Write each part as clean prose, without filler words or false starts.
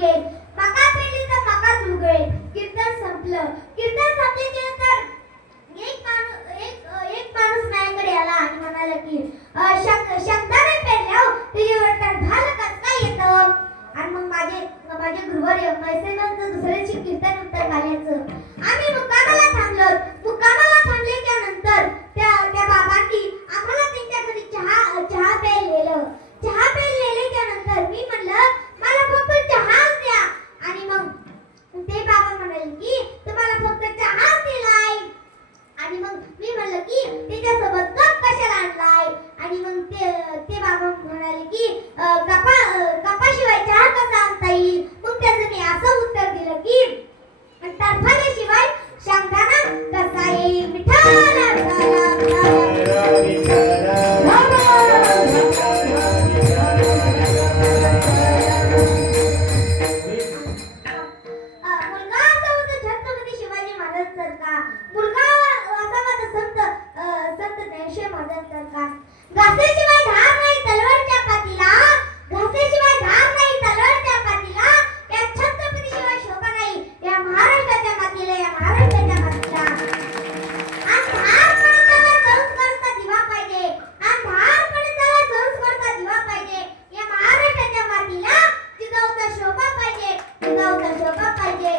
डोकेल, मका पेरली तर मकाच उगवेल. कीर्तन संपलं. कीर्तन संपल्याच्या नंतर एक माणूस माझ्याकडे आला आणि म्हणाला की शब्दाने पेरल्या तुझ्यावर तर झालं कसं काय येतं. आणि मग माझे गुरुवर मैसेनाचं दुसऱ्या दिवशी कीर्तन उत्तर घालायचं. आम्ही मुक्कामाला थांबलो. मुक्कामाला थांबल्याच्या नंतर त्या बाबांनी आम्हाला त्यांच्या घरी चहा प्यायलेलं. चहा प्यायलेल्याच्या नंतर मी म्हणलं मला फक्त चहाच द्या. आणि मग ते बाबा म्हणाले की तुम्हाला फक्त चहाच दिलाय. आणि मग मी म्हणलं की त्याच्यासोबत कप कशाला आणलाय. आणि मग ते बाबा म्हणाले की कपाशिवाय चहा कसा आणता येईल. मग त्याचं मी असं उत्तर दिलं की टरफल्याशिवाय शेंगदाणा कसा येईल. मुलगा असा होता छत्रपती शिवाजी महाराज सारखा. मुलगा असा होता संत ज्ञानेश्वर महाराज सारखा. घासाशिवाय धार नाही तलवारच्या पाठीला. घासाशिवाय धार नाही तलवारच्या पाठीला. या छत्रपती शिवाय शोभा नाही या महाराष्ट्राच्या मातीला. या महाराष्ट्राच्या मातीला अंधारपणे त्याला संस्कारचा दिवा पाहिजे. अंधारपणे त्याला संस्कारचा दिवा पाहिजे. या महाराष्ट्राच्या मातीला जिजाऊचा शोभा पाहिजे. जिजाऊचा शोभा पाहिजे.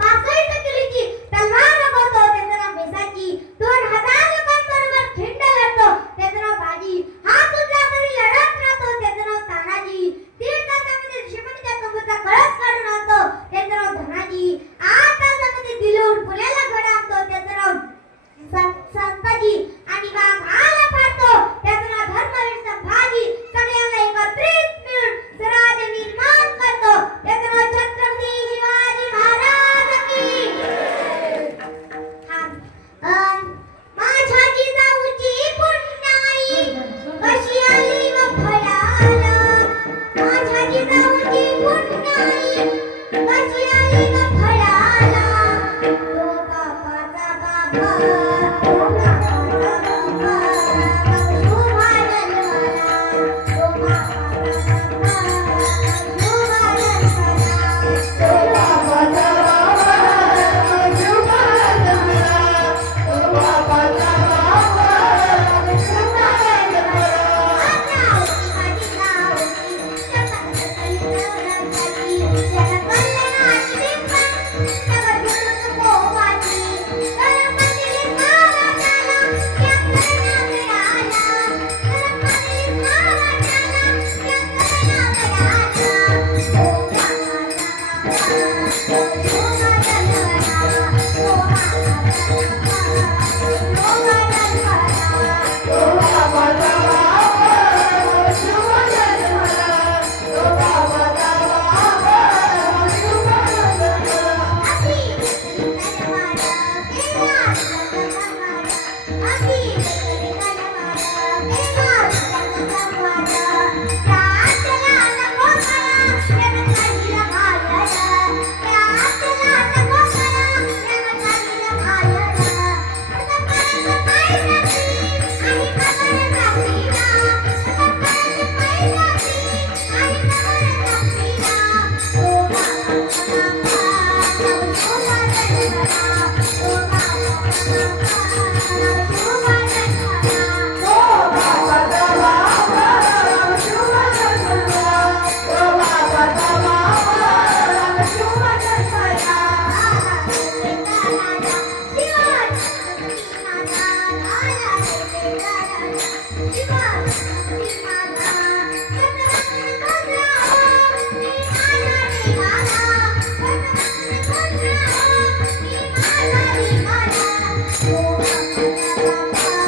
65 किलोची तलवार रगवतो त्याचं नाव बेसाची. 2000 लोकांबरोबर खिंड लढतो त्याचं नाव बाजी. हात उठला तरी लढत राहतो त्याचं नाव तानाजी. 1.5 तासामध्ये दुश्मनाच्या कंबरचा कळस काढून आणतो त्याचं नाव धनाजी. 8 तासामध्ये दिल्लीहून पुण्याला घोडा आणतो त्याचं नाव संताजी. आणि वाघाला फाडतो त्याचं नाव धर्मवीर संभाजी. सगळ्यांना एकत्रित मिळून स्वराज्य निर्माण करतो त्याचं नाव छत्रपती शिवाजी महाराज की. माझ्या जिजाऊची पुण्याई कशी आली व फळाला. माझ्या जिजाऊची पुण्याई कशी आली व फळाला. तो बापाचा बाबा Oh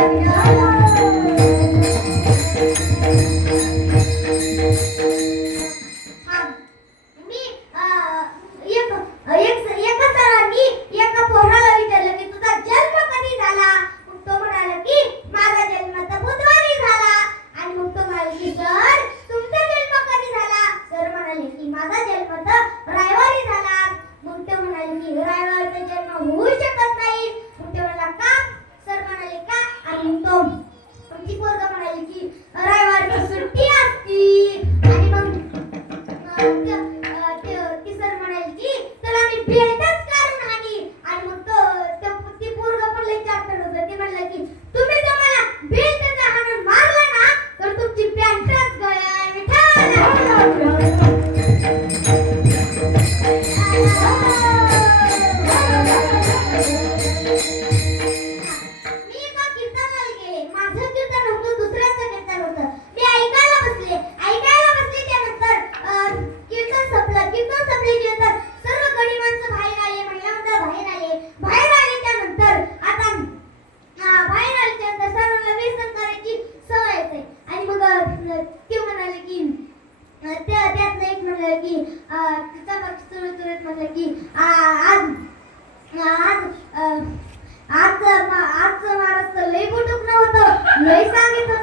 हा, मी एका सरांनी एका पोराला विचारलं की तुझा जन्म कधी झाला. मग तो म्हणाला की माझा जन्म तर बुधवारी झाला. आणि मग तो म्हणाला की सर तुमचा जन्म कधी झाला. सर म्हणाले की माझा जन्म तर रविवारी झाला. मग ते म्हणाले की रविवारचा जन्म होऊ शकत नाही. मग ते म्हणाला का. सर म्हणाले का. आणि मग तो ती पोरगा म्हणाली की रविवारची सुट्टी असती. आणि मग ती सर म्हणाली की तुला मी भेटच कारण नाही. आणि मग ती पोरगा पण लई चापटर होतं. ते म्हणलं की तुम्ही जर मला बेल्टचा हाणून मारला ना तर तुमची पॅन्टच गळेल. मी एका कीर्तनाला गेले. माझं कीर्तन होतं दुसऱ्याचं कीर्तन होतं. मी ऐकायला बसले. त्यानंतर कीर्तन संपल्यानंतर सर्व गडी माणसं बाहेर आले. महिला मंडळ बाहेर आले त्यानंतर आता बाहेर आल्याच्यानंतर सर्वांना व्यसन करायची सवय येते. आणि मग ते म्हणाले की त्यातलं एक म्हणलं की तिचा पक्ष चुरत म्हणलं की आज महाराज लई बुटुक नव्हतं. लई सांगितलं